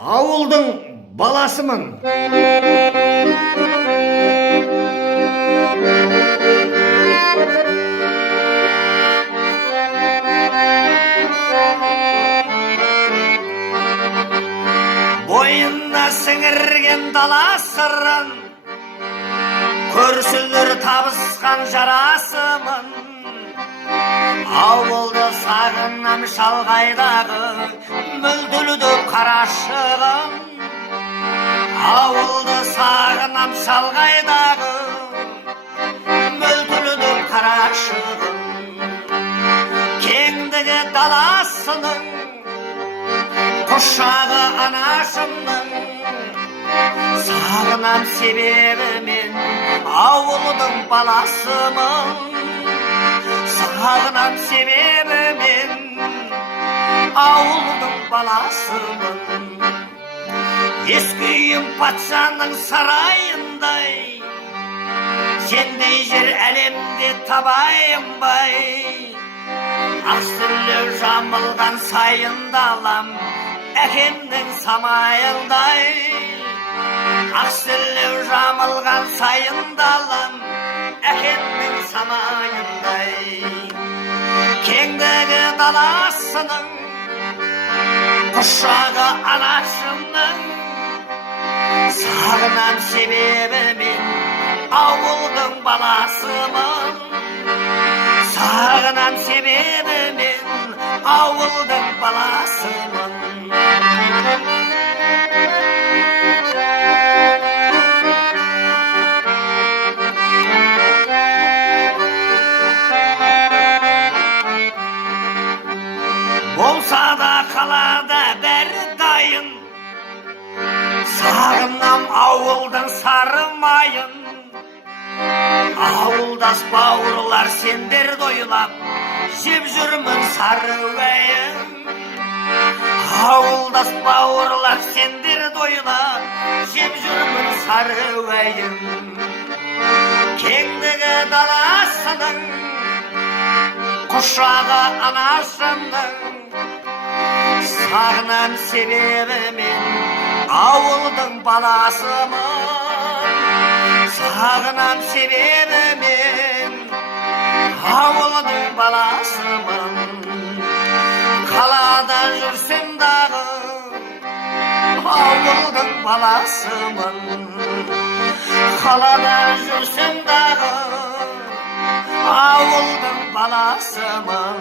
ауылдың баласымын. Бойына сіңірген дала сырын, көршілер табысқан жарасымын. Ауылды сағынам шалғайдағы мөлділді қарашығым. Ауылды сағынам шалғайдағы мөлділді қарашығым. Кеңдігі даласының, құшағы анашымның. Сағынам себебі мен ауылдың баласымын. Сағынам себебі мен ауылдың баласымын. Ескі үйім патшаның сарайындай, сендей жер әлемде табайынбай. Ақсүрлеу жамылған сайында алам, әкемнің самайындай. Ақсүрлеу жамылған сайында алам, әкемнің самайындай. Кеңдігі даласының, құшағы анашымның. Сағынам себебі мен ауылдың баласымын. Сағынам себебі мен ауылдың баласымын. Болса да қалада бәрі дайын, сағынам ауылдың сары майын. Ауылдас бауырлар сендерді ойлап, жеп жүрмін сары уайым. Ауылдас бауырлар сендерді ойлап, жеп жүрмін сары уайым. Кеңдігі даласының, құшағы анашымның. Сағынам себебі мен ауылдың баласымын. Сағынам себебі мен ауылдың баласымын. Қалада жүрсем дағы ауылдың баласымын. Қалада жүрсем дағы ауылдың баласымын.